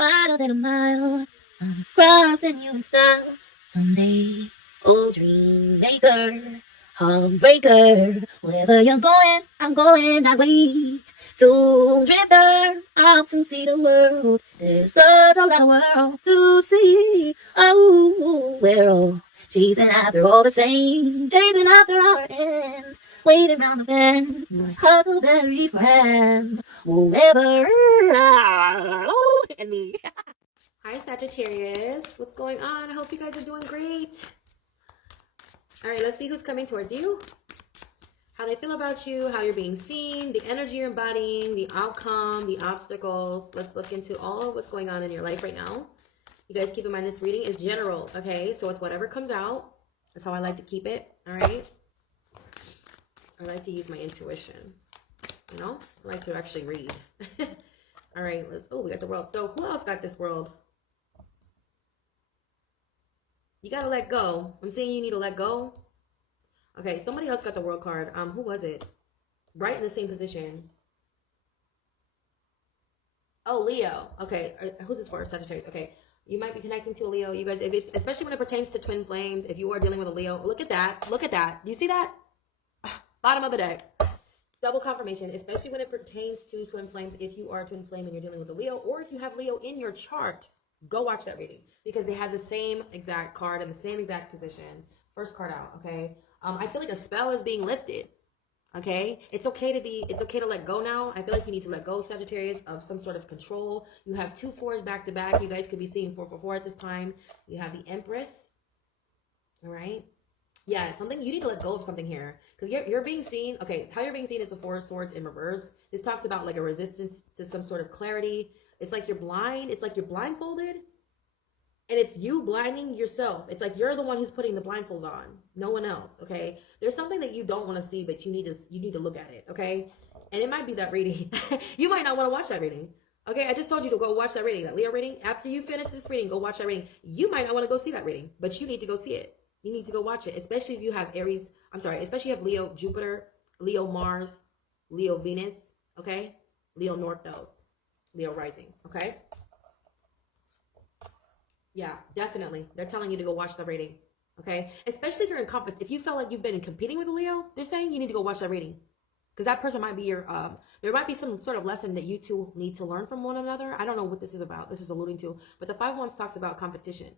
wider than a mile. I'm crossing you in style someday. Oh, dream maker, heartbreaker, wherever you're going, I'm going that way. Two drifters out to see the world. There's such a lot of world to see. Oh, we're all chasing after all the same, chasing after our ends, waiting round the bend. My huckleberry friend, whoever and me. Hi Sagittarius, what's going on? I hope you guys are doing great. All right, let's see who's coming towards you, how they feel about you, how you're being seen, the energy you're embodying, the outcome, the obstacles. Let's look into all of what's going on in your life right now. You guys keep in mind this reading is general, okay? So it's whatever comes out. That's how I like to keep it, all right? I like to use my intuition, you know? I like to actually read. All right, we got the world. So who else got this world? You got to let go. I'm saying you need to let go. Okay, somebody else got the world card. Who was it? Right in the same position. Oh, Leo. Okay, who's this for? Sagittarius. Okay, you might be connecting to a Leo. You guys, if it's, especially when it pertains to twin flames, if you are dealing with a Leo, look at that. Look at that. Do you see that? Bottom of the deck. Double confirmation, especially when it pertains to twin flames. If you are a twin flame and you're dealing with a Leo, or if you have Leo in your chart, go watch that reading because they have the same exact card in the same exact position. First card out, okay? I feel like a spell is being lifted. Okay, it's okay to let go now. I feel like you need to let go, Sagittarius, of some sort of control. You have 2 4s back to back. You guys could be seeing 4 4 4 at this time. You have the Empress. All right. Yeah, something you need to let go of something here because you're being seen. Okay, how you're being seen is the 4 swords in reverse. This talks about like a resistance to some sort of clarity. It's like you're blind. It's like you're blindfolded. And it's you blinding yourself. It's like you're the one who's putting the blindfold on, no one else, okay? There's something that you don't want to see, but you need to look at it, okay? And it might be that reading. You might not want to watch that reading, okay? I just told you to go watch that reading, that Leo reading. After you finish this reading, go watch that reading. You might not want to go see that reading, but you need to go see it. You need to go watch it, especially if you have especially if you have Leo Jupiter, Leo Mars, Leo Venus, okay? Leo North Node, Leo Rising, okay? Yeah, definitely. They're telling you to go watch the reading, okay? Especially if you're in if you felt like you've been competing with a Leo, they're saying you need to go watch that reading. Because that person might be your, there might be some sort of lesson that you two need to learn from one another. I don't know what this is about. This is alluding to. But the 5 Wands talks about competition.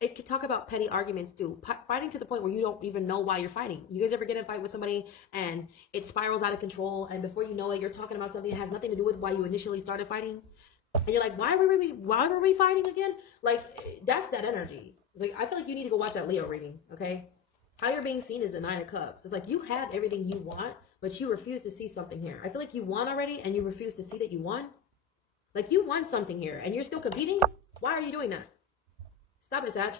It could talk about petty arguments too. Fighting to the point where you don't even know why you're fighting. You guys ever get in a fight with somebody and it spirals out of control, and before you know it, you're talking about something that has nothing to do with why you initially started fighting? And you're like, why were we fighting again? Like, that's that energy. Like, I feel like you need to go watch that Leo reading, okay? How you're being seen is the 9 of Cups. It's like you have everything you want, but you refuse to see something here. I feel like you won already, and you refuse to see that you won. Like, you won something here, and you're still competing? Why are you doing that? Stop it, Sag.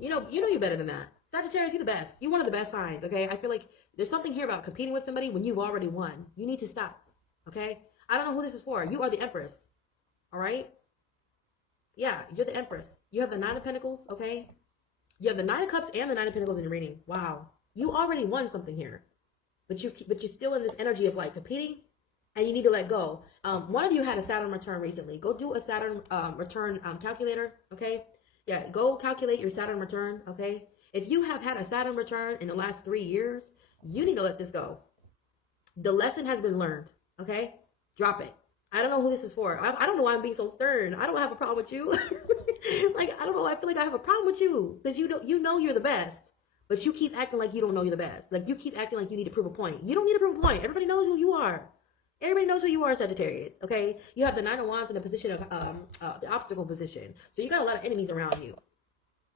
You know you're better than that. Sagittarius, you're the best. You're one of the best signs, okay? I feel like there's something here about competing with somebody when you've already won. You need to stop, okay? I don't know who this is for. You are the Empress. All right? Yeah, you're the Empress. You have the 9 of Pentacles, okay? You have the 9 of Cups and the 9 of Pentacles in your reading. Wow. You already won something here. But you're still in this energy of like competing, and you need to let go. One of you had a Saturn return recently. Go do a Saturn return calculator, okay? Yeah, go calculate your Saturn return, okay? If you have had a Saturn return in the last 3 years, you need to let this go. The lesson has been learned, okay? Drop it. I don't know who this is for. I don't know why I'm being so stern. I don't have a problem with you. Like, I don't know. I feel like I have a problem with you because you know you're the best, but you keep acting like you don't know you're the best. Like, you keep acting like you need to prove a point. You don't need to prove a point. Everybody knows who you are. Everybody knows who you are, Sagittarius, okay? You have the 9 of Wands in the position of the obstacle position. So you got a lot of enemies around you.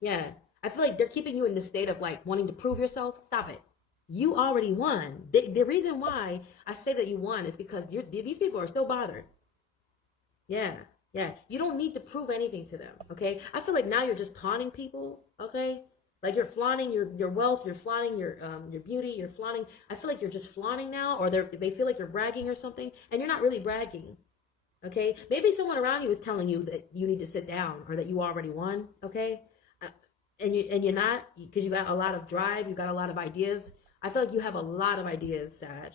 Yeah. I feel like they're keeping you in this state of like wanting to prove yourself. Stop it. You already won. The reason why I say that you won is because these people are still bothered. Yeah. You don't need to prove anything to them, okay? I feel like now you're just taunting people, okay? Like you're flaunting your wealth, you're flaunting your beauty, you're flaunting. I feel like you're just flaunting now, or they feel like you're bragging or something, and you're not really bragging, okay? Maybe someone around you is telling you that you need to sit down or that you already won, okay? And you're not, because you got a lot of drive, you got a lot of ideas. I feel like you have a lot of ideas, Sag.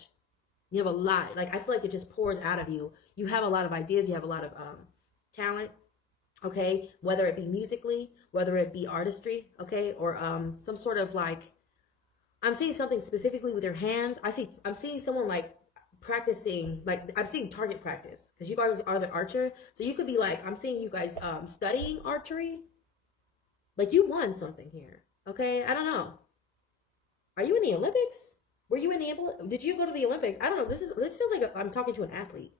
You have a lot. Like, I feel like it just pours out of you. You have a lot of ideas. You have a lot of talent. okay? Whether it be musically, whether it be artistry, okay? Or some sort of like, I'm seeing something specifically with your hands. I'm seeing someone like practicing, like I'm seeing target practice, because you guys are the archer. So you could be like, I'm seeing you guys studying archery. Like you won something here, okay? I don't know. Are you in the Olympics? Were you in the, did you go to the Olympics? I don't know. This feels like I'm talking to an athlete.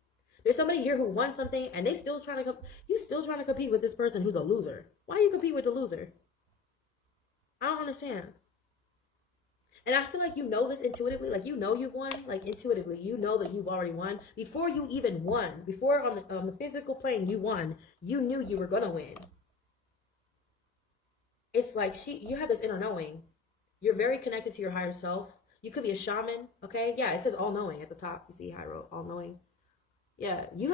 There's somebody here who won something and you still trying to compete with this person who's a loser. Why you compete with the loser? I don't understand. And I feel like you know this intuitively, like you know you've won, like intuitively, you know that you've already won. Before you even won, before on the physical plane you won, you knew you were gonna win. It's like you have this inner knowing. You're very connected to your higher self. You could be a shaman, okay? Yeah, it says all-knowing at the top. You see how I wrote all-knowing? Yeah, you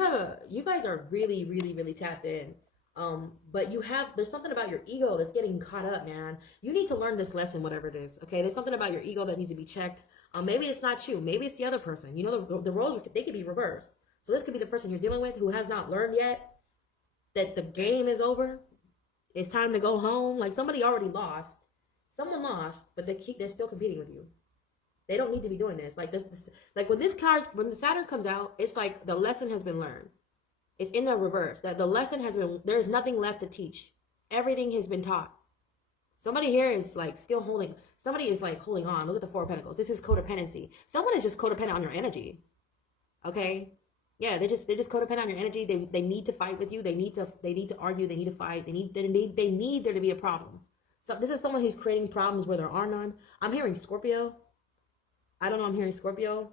guys are really, really, really tapped in. But there's something about your ego that's getting caught up, man. You need to learn this lesson, whatever it is, okay? There's something about your ego that needs to be checked. Maybe it's not you. Maybe it's the other person. You know, the roles, they could be reversed. So this could be the person you're dealing with who has not learned yet that the game is over. It's time to go home. Like somebody already lost. Someone lost, but they're still competing with you. They don't need to be doing this. Like like when the Saturn comes out, it's like the lesson has been learned. It's in the reverse, that the lesson has been, there's nothing left to teach. Everything has been taught. Somebody here is like still somebody is like holding on. Look at the Four of Pentacles. This is codependency. Someone is just codependent on your energy. Okay? Yeah, they're just codependent on your energy. They need to fight with you. They need to argue. They need to fight. They need there to be a problem. So this is someone who's creating problems where there are none. I'm hearing Scorpio. I don't know, I'm hearing Scorpio.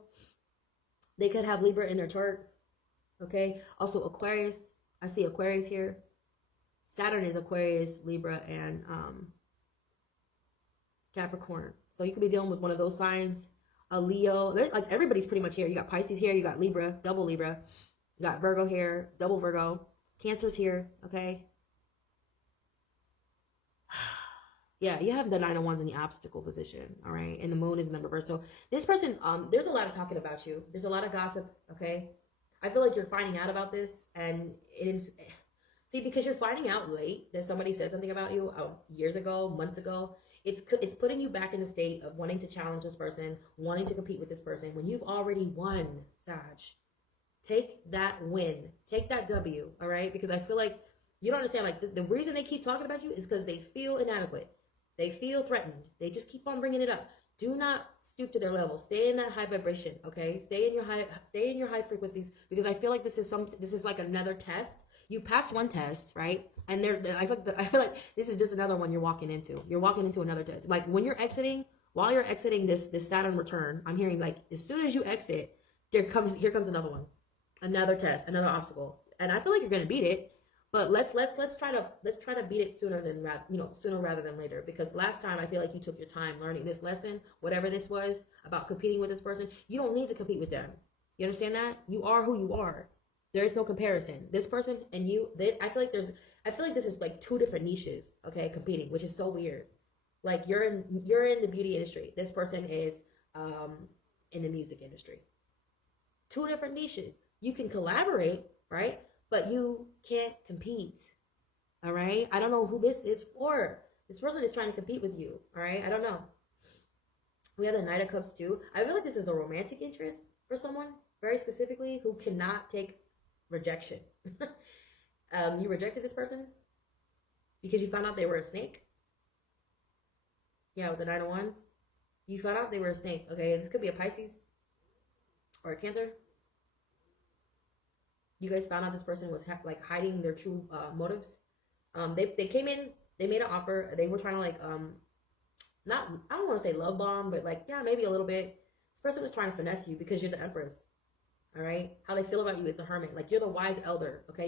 They could have Libra in their chart. Okay. Also Aquarius. I see Aquarius here. Saturn is Aquarius, Libra, and Capricorn. So you could be dealing with one of those signs. A Leo. There's like everybody's pretty much here. You got Pisces here. You got Libra, double Libra. You got Virgo here, double Virgo. Cancer's here. Okay. Yeah, you have the Nine of Wands in the obstacle position, all right? And the moon is in the reverse. So this person, there's a lot of talking about you. There's a lot of gossip, okay? I feel like you're finding out about this, and see, because you're finding out late that somebody said something about you years ago, months ago. It's putting you back in the state of wanting to challenge this person, wanting to compete with this person when you've already won, Sag. Take that win. Take that W, all right? Because I feel like you don't understand, like the reason they keep talking about you is because they feel inadequate. They feel threatened. They just keep on bringing it up. Do not stoop to their level. Stay in that high vibration, okay? Stay in your high frequencies, because I feel like this is like another test. You passed one test, right? And I feel like this is just another one you're walking into. You're walking into another test. Like when you're exiting, while you're exiting this Saturn return, I'm hearing like as soon as you exit, here comes another one, another test, another obstacle, and I feel like you're gonna beat it. But let's try to beat it sooner rather than later. Because last time I feel like you took your time learning this lesson, whatever this was about competing with this person. You don't need to compete with them. You understand that? You are who you are. There is no comparison. This person and you. I feel like this is like two different niches. Okay, competing, which is so weird. Like you're in the beauty industry. This person is in the music industry. Two different niches. You can collaborate, right? But you can't compete, all right? I don't know who this is for. This person is trying to compete with you, all right? I don't know. We have the Knight of Cups too. I feel like this is a romantic interest for someone, very specifically, who cannot take rejection. You rejected this person because you found out they were a snake. Yeah, with the Nine of Wands. You found out they were a snake, okay? This could be a Pisces or a Cancer. You guys found out this person was like hiding their true motives. They came in, they made an offer. They were trying to like, I don't want to say love bomb, but like, yeah, maybe a little bit. This person was trying to finesse you because you're the Empress. All right. How they feel about you is the Hermit. Like you're the wise elder. Okay.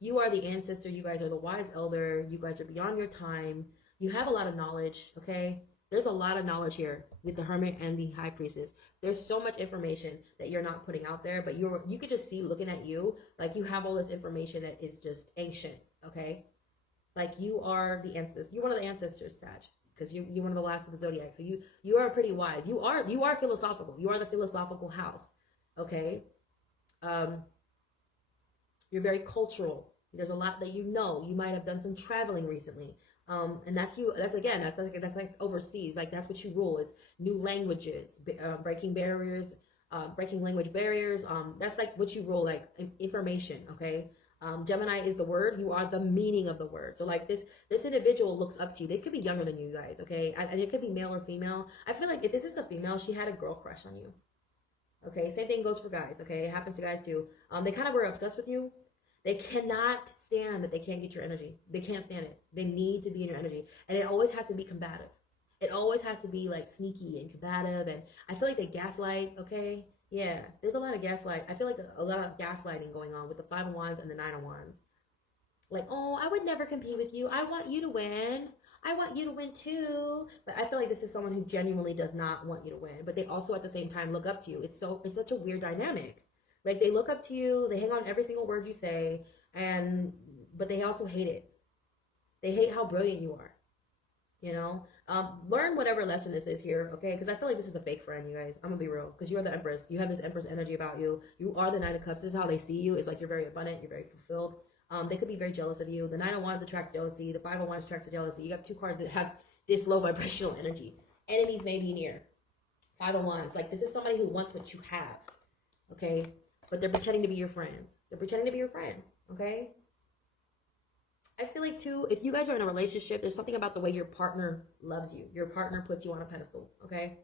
You are the ancestor. You guys are the wise elder. You guys are beyond your time. You have a lot of knowledge. Okay. There's a lot of knowledge here with the Hermit and the High Priestess. There's so much information that you're not putting out there, but you could just see looking at you, like you have all this information that is just ancient, okay? Like you are the ancestors. You're one of the ancestors, Sag, because you're one of the last of the zodiac. So you are pretty wise. You are philosophical. You are the philosophical house, okay? You're very cultural. There's a lot that you know. You might have done some traveling recently. And that's you. That's like overseas. Like that's what you rule is new languages, breaking barriers, breaking language barriers. That's like what you rule, like information. Okay. Gemini is the word. You are the meaning of the word. So like this individual looks up to you. They could be younger than you guys. Okay. And it could be male or female. I feel like if this is a female, she had a girl crush on you. Okay. Same thing goes for guys. Okay. It happens to guys too. They kind of were obsessed with you. They cannot stand that they can't get your energy. They can't stand it. They need to be in your energy. And it always has to be combative. It always has to be like sneaky and combative. And I feel like they gaslight, okay? Yeah, there's a lot of gaslight. I feel like a lot of gaslighting going on with the Five of Wands and the Nine of Wands. Like, oh, I would never compete with you. I want you to win. I want you to win too. But I feel like this is someone who genuinely does not want you to win. But they also at the same time look up to you. It's such a weird dynamic. Like they look up to you, they hang on every single word you say, but they also hate it. They hate how brilliant you are. You know, learn whatever lesson this is here, okay? Because I feel like this is a fake friend, you guys. I'm gonna be real, because you are the Empress. You have this Empress energy about you. You are the Knight of Cups. This is how they see you. It's like you're very abundant. You're very fulfilled. They could be very jealous of you. The Nine of Wands attracts jealousy. The Five of Wands attracts jealousy. You got two cards that have this low vibrational energy. Enemies may be near. Five of Wands, like this is somebody who wants what you have, okay? But they're pretending to be your friends. They're pretending to be your friend, okay? I feel like, too, if you guys are in a relationship, there's something about the way your partner loves you. Your partner puts you on a pedestal, okay?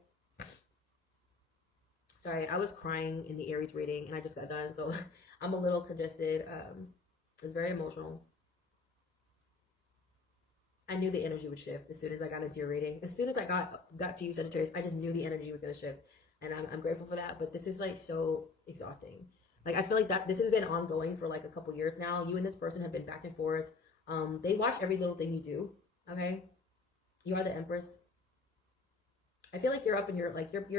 Sorry, I was crying in the Aries reading, and I just got done, so I'm a little congested. It's very emotional. I knew the energy would shift as soon as I got into your reading. As soon as I got to you, Sagittarius, I just knew the energy was going to shift. And I'm grateful for that, but this is like so exhausting. Like I feel like that this has been ongoing for like a couple years now. You and this person have been back and forth. They watch every little thing you do. Okay, you are the Empress. I feel like you're up and you're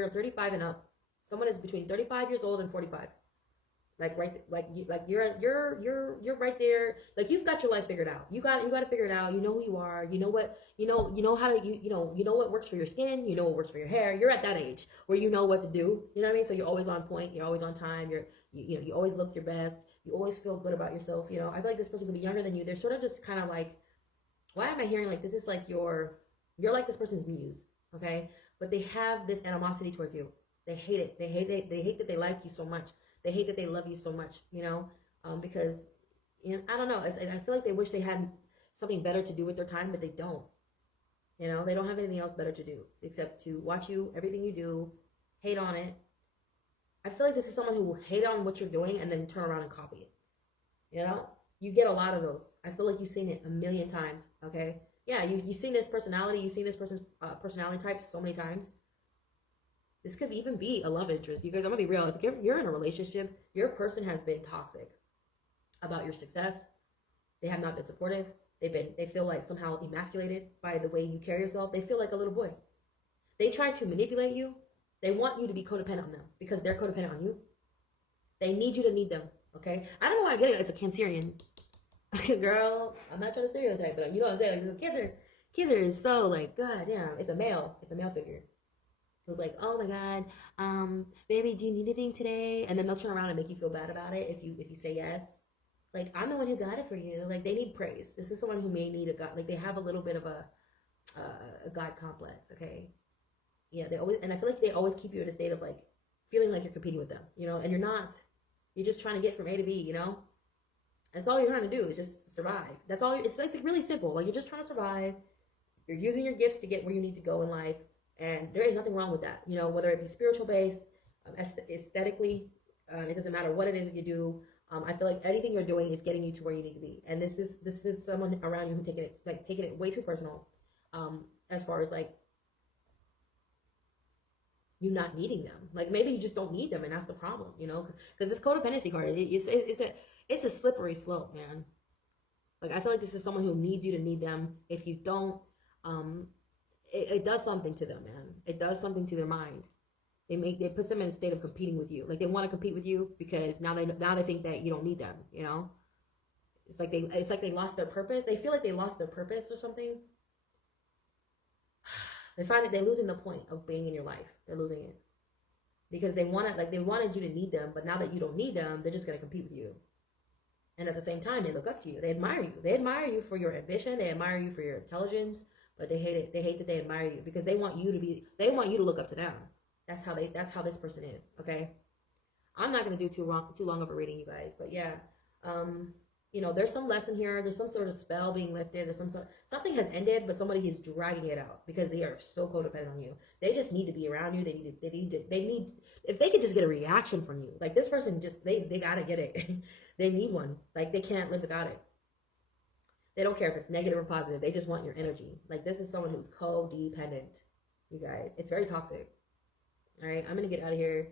35 and up. Someone is between 35 years old and 45. Like you're right there. Like you've got your life figured out. You got to figure it out. You know who you are. You know what you know how to you know what works for your skin. You know what works for your hair. You're at that age where you know what to do. You know what I mean? So you're always on point. You're always on time. You always look your best. You always feel good about yourself. You know, I feel like this person could be younger than you. They're sort of just kind of like, why am I hearing like this is like you're like this person's muse, okay? But they have this animosity towards you. They hate it. They hate it. They hate that they like you so much. They hate that they love you so much, you know, because, you know, I don't know. I feel like they wish they had something better to do with their time, but they don't. You know, they don't have anything else better to do except to watch you, everything you do, hate on it. I feel like this is someone who will hate on what you're doing and then turn around and copy it. You know, you get a lot of those. I feel like you've seen it a million times, okay? Yeah, you've seen this personality. You've seen this person's personality type so many times. This could even be a love interest. You guys, I'm gonna be real. If you're in a relationship, your person has been toxic about your success. They have not been supportive. They feel like somehow emasculated by the way you carry yourself. They feel like a little boy. They try to manipulate you. They want you to be codependent on them because they're codependent on you. They need you to need them. Okay. I don't know why I get it. It's a Cancerian. Girl, I'm not trying to stereotype, but you know what I'm saying. Like, Cancer is so like, God damn. It's a male figure. So it's like, oh my God, baby, do you need anything today? And then they'll turn around and make you feel bad about it if you say yes. Like, I'm the one who got it for you. Like, they need praise. This is someone who may need a God. Like, they have a little bit of a God complex. Okay, yeah, they always, and I feel like they always keep you in a state of like feeling like you're competing with them, you know, and you're not. You're just trying to get from A to B, you know. That's all you're trying to do is just survive. That's all. It's really simple. Like, you're just trying to survive. You're using your gifts to get where you need to go in life. And there is nothing wrong with that, you know, whether it be spiritual based, aesthetically, it doesn't matter what it is you do. I feel like anything you're doing is getting you to where you need to be. And this is someone around you who taking it way too personal, as far as like you not needing them. Like maybe you just don't need them, and that's the problem, you know, because this codependency card, it's a slippery slope, man. Like I feel like this is someone who needs you to need them. If you don't, it does something to them, man. It does something to their mind. It puts them in a state of competing with you. Like they want to compete with you because now they think that you don't need them, you know? It's like they lost their purpose. They feel like they lost their purpose or something. They find that they're losing the point of being in your life. They're losing it. Because they wanted you to need them, but now that you don't need them, they're just gonna compete with you. And at the same time, they look up to you. They admire you. They admire you for your ambition. They admire you for your intelligence. But they hate it. They hate that they admire you because they want you to look up to them. That's how this person is. Okay. I'm not going to do too long of a reading, you guys. But yeah, you know, there's some lesson here. There's some sort of spell being lifted, or something has ended, but somebody is dragging it out because they are so codependent on you. They just need to be around you. They need if they could just get a reaction from you. Like this person just they gotta get it. They need one. Like they can't live without it. They don't care if it's negative or positive. They just want your energy. Like this is someone who's codependent, you guys. It's very toxic. All right, I'm gonna get out of here.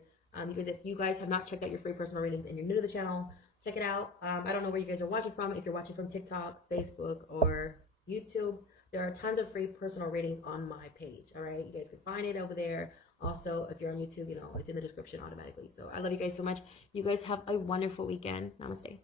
Because if you guys have not checked out your free personal readings and you're new to the channel, check it out. I don't know where you guys are watching from. If you're watching from TikTok, Facebook, or YouTube, there are tons of free personal readings on my page. All right, you guys can find it over there. Also, if you're on YouTube, you know, it's in the description automatically. So I love you guys so much. You guys have a wonderful weekend. Namaste.